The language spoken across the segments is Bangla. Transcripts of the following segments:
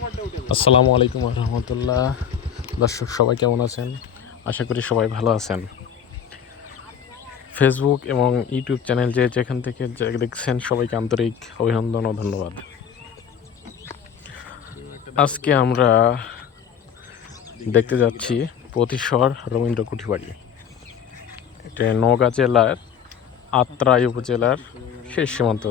আসসালামু আলাইকুম রহমতুল্লাহ দর্শক, সবাই কেমন আছেন? আশা করি সবাই ভালো আছেন। ফেসবুক এবং ইউটিউব চ্যানেল যে যেখান থেকে দেখছেন, সবাইকে আন্তরিক অভিনন্দন ও ধন্যবাদ। আজকে আমরা দেখতে যাচ্ছি প্রতিশ্বর রবীন্দ্র কুঠিবাড়ি। এটা নওগাঁ জেলার আত্রাই উপজেলার শেষ সীমান্ত।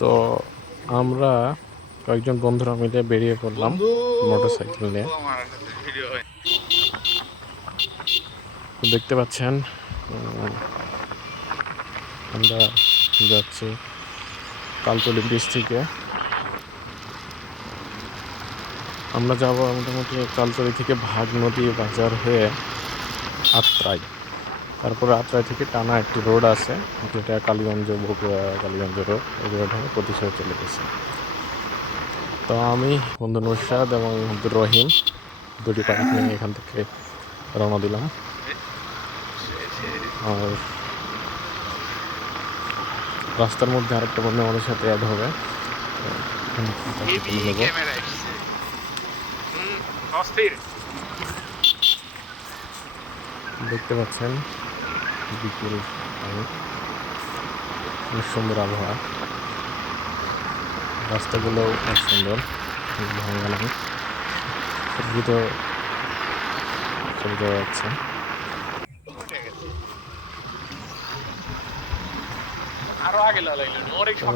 তো আমরা কয়েকজন বন্ধুরা মিলে বেরিয়ে পড়লাম মোটরসাইকেল নিয়ে। দেখতে পাচ্ছেন আমরা যাচ্ছি তালতলি ব্রিজ থেকে। আমরা যাব মোটামুটি তালতলি থেকে ভাগ নদী বাজার হয়ে আত্রাই। তারপরে আত্রাই থেকে টানা একটি রোড আছে যেটা কালীগঞ্জ বগুড়া কালীগঞ্জ রোড ওই রোডে প্রতিষ্ঠা চলে গেছে। তো আমি বন্ধু নুরশাদ এবং আব্দুর রহিম দুটি বাইক নিয়ে এখান থেকে রওনা দিলাম। আর রাস্তার মধ্যে আরেকটা বন্ধু আমাদের সাথে অ্যাড হবে। দেখতে পাচ্ছেন টাইম অনেক। সুন্দর আবহাওয়া। রাস্তাগুলো অনেক সুন্দর। ভাঙা নাই দ্রুত চলে যাওয়া যাচ্ছে।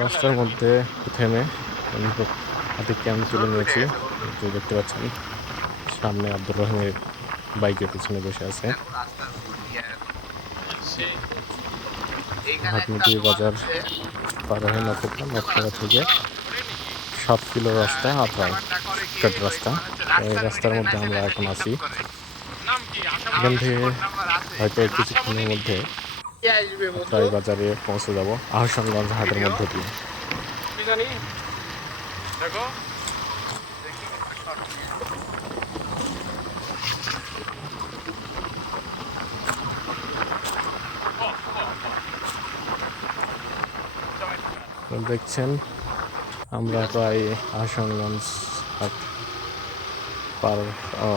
রাস্তার মধ্যে থেমে আমি হাতে ক্যাম্প তুলে নিয়েছি। যে দেখতে পাচ্ছেন সামনে আব্দুর রহিমের বাইকের পিছনে বসে আছে। হাটমুটি বাজার হয়ে নকটা নকটা থেকে সাত কিলো রাস্তা আত্রাই কাট রাস্তা। এই রাস্তার মধ্যে আমরা এখন আছি। এখান থেকে হয়তো কিছুক্ষণের মধ্যে আত্রাই বাজারে পৌঁছে যাব। আহসানগঞ্জ হাটের মধ্য দিয়ে। দেখছেন। আমরা প্রায় আসনগঞ্জ হাট পার ও,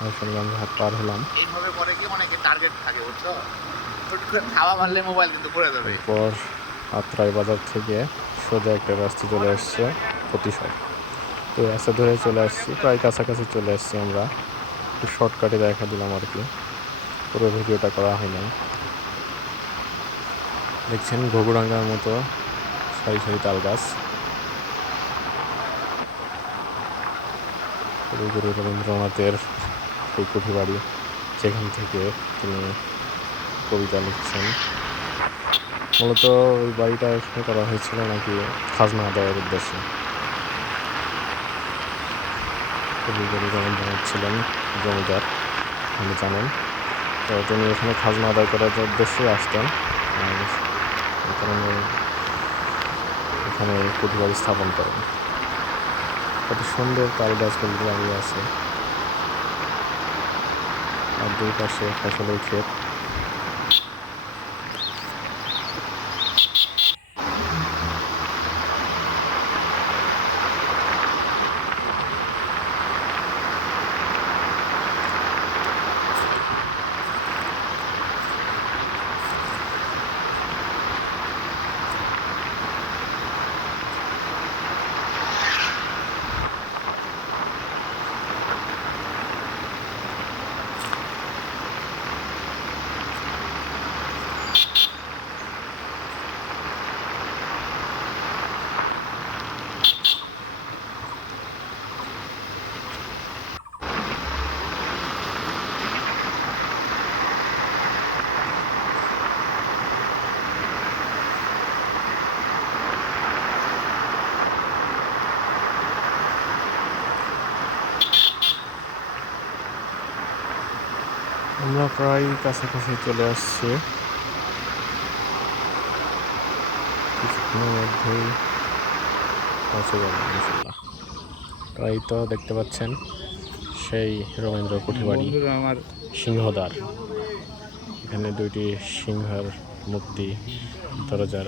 আহসানগঞ্জ হাট পার হলাম। এইভাবে করে কি অনেকে টার্গেট থাকে বুঝছ? খাওয়া মারলে মোবাইল কিন্তু পড়ে যাবে। এরপর আত্রাই বাজার থেকে সোজা একটা রাস্তা চলে আসছে প্রতিশয় তো রাস্তা ধরে চলে আসছি প্রায় কাছাকাছি চলে আসছি আমরা। একটু শর্টকাটে দেখা দিলাম আর কি। পুরো ভিডিওটা করা হয় নাই। দেখছেন ঘুঘুরাঙ্গার মতো সারি সারি, তাল গাছ। কবিগুরু রবীন্দ্রনাথের সেই কুঠি বাড়ি, যেখান থেকে তিনি কবিতা লিখছেন। মূলত ওই বাড়িটা এখানে করা হয়েছিল নাকি খাজনা আদায়ের উদ্দেশ্যে। কবি গুরু রবীন্দ্রনাথ ছিলেন জমিদার আপনি জানেন। তো তিনি এখানে খাজনা আদায় করার উদ্দেশ্যেই আসতেন, আর কারণে এখানে প্রতিবাদ স্থাপন করেন। কত সুন্দর তাল গাছগুলো দাঁড়িয়ে আছে। আর দুই পাশে ফসলের ক্ষেত। আমরা প্রায় কাছাকাছি চলে আসছি। কিছুক্ষণের মধ্যেই পৌঁছে ইনশাল্লাহ তো তো দেখতে পাচ্ছেন সেই রবীন্দ্র কুঠিবাড়ি আমার সিংহদ্বার। এখানে দুইটি সিংহের মূর্তি দরজার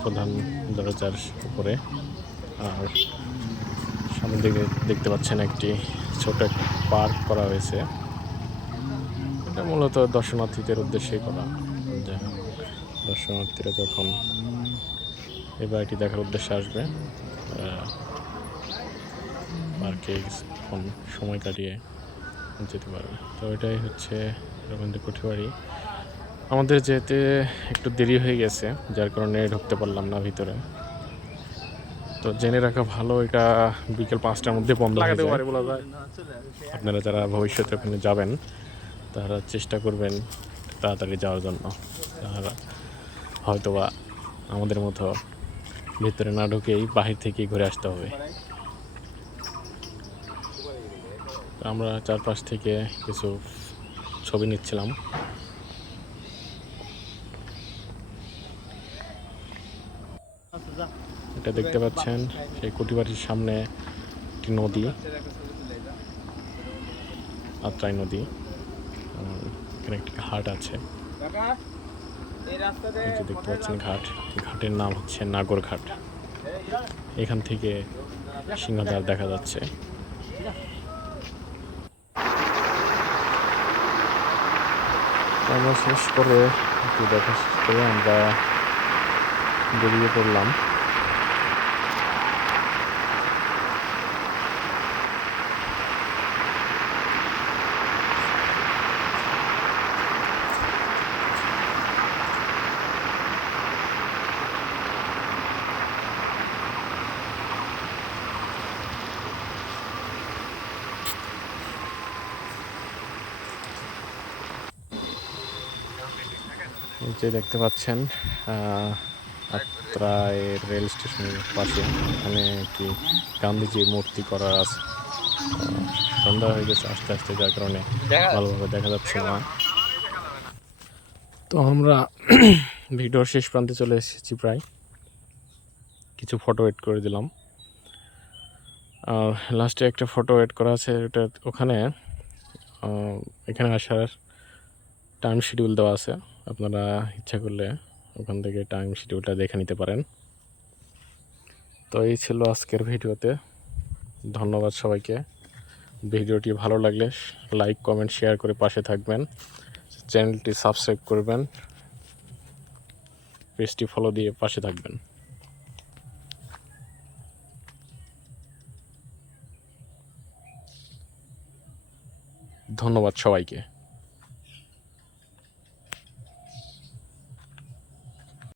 প্রধান দরজার উপরে। আর সামনে দিকে দেখতে পাচ্ছেন একটি ছোট পার্ক করা হয়েছে। এটা মূলত দর্শনার্থীদের উদ্দেশ্যে করা। যে দর্শনার্থীরা যখন এই বাড়িটি দেখার উদ্দেশ্যে আসবে পার্কে কিছুক্ষণ সময় কাটিয়ে যেতে পারবে। তো এটাই হচ্ছে রবীন্দ্র কুঠিবাড়ি আমাদের যেতে একটু দেরি হয়ে গেছে যার কারণে ঢুকতে পারলাম না ভিতরে। তো জেনে রাখা ভালো এটা বিকেল পাঁচটার মধ্যে বন্ধ হয়ে যায়। আপনারা যারা ভবিষ্যতে ওখানে যাবেন তারা চেষ্টা করবেন তাড়াতাড়ি যাওয়ার জন্য। তারা হয়তোবা আমাদের মতো ভিতরে না ঢুকেই বাহির থেকে ঘুরে আসতে হবে। আমরা চারপাশ থেকে কিছু ছবি নিচ্ছিলাম। এটা দেখতে পাচ্ছেন, সেই কুটিবাড়ির সামনে একটি নদী, আত্রাই নদী। এখানে একটি ঘাট আছে। দেখতে পাচ্ছেন ঘাট ঘাটের নাম হচ্ছে নাগর ঘাট। এখান থেকে সিংহদ্বার দেখা যাচ্ছে। আমরা শেষ করে একটু দেখা শেষ করে আমরা বেরিয়ে পড়লাম। এই যে দেখতে পাচ্ছেন আহ, আত্রাই রেল স্টেশনের পাশে এখানে একটি গান্ধীজির মূর্তি করা আছে। সন্ধ্যা হয়ে গেছে আস্তে আস্তে যার কারণে ভালোভাবে দেখা যাচ্ছে না। তো আমরা ভিডিওর শেষ প্রান্তে চলে এসেছি প্রায়। কিছু ফটো এড করে দিলাম। আর লাস্টে একটা ফটো এড করা আছে ওটা ওখানে এখানে আসার টাইম শিডিউল দেওয়া আছে। আপনারা ইচ্ছা করলে ওখান থেকে টাইম শিডিউলটা দেখে নিতে পারেন। তো এই ছিল আজকের ভিডিওতে। ধন্যবাদ সবাইকে। ভিডিওটি ভালো লাগলে লাইক কমেন্ট শেয়ার করে পাশে থাকবেন। চ্যানেলটি সাবস্ক্রাইব করবেন। পেজটি ফলো দিয়ে পাশে থাকবেন। ধন্যবাদ সবাইকে।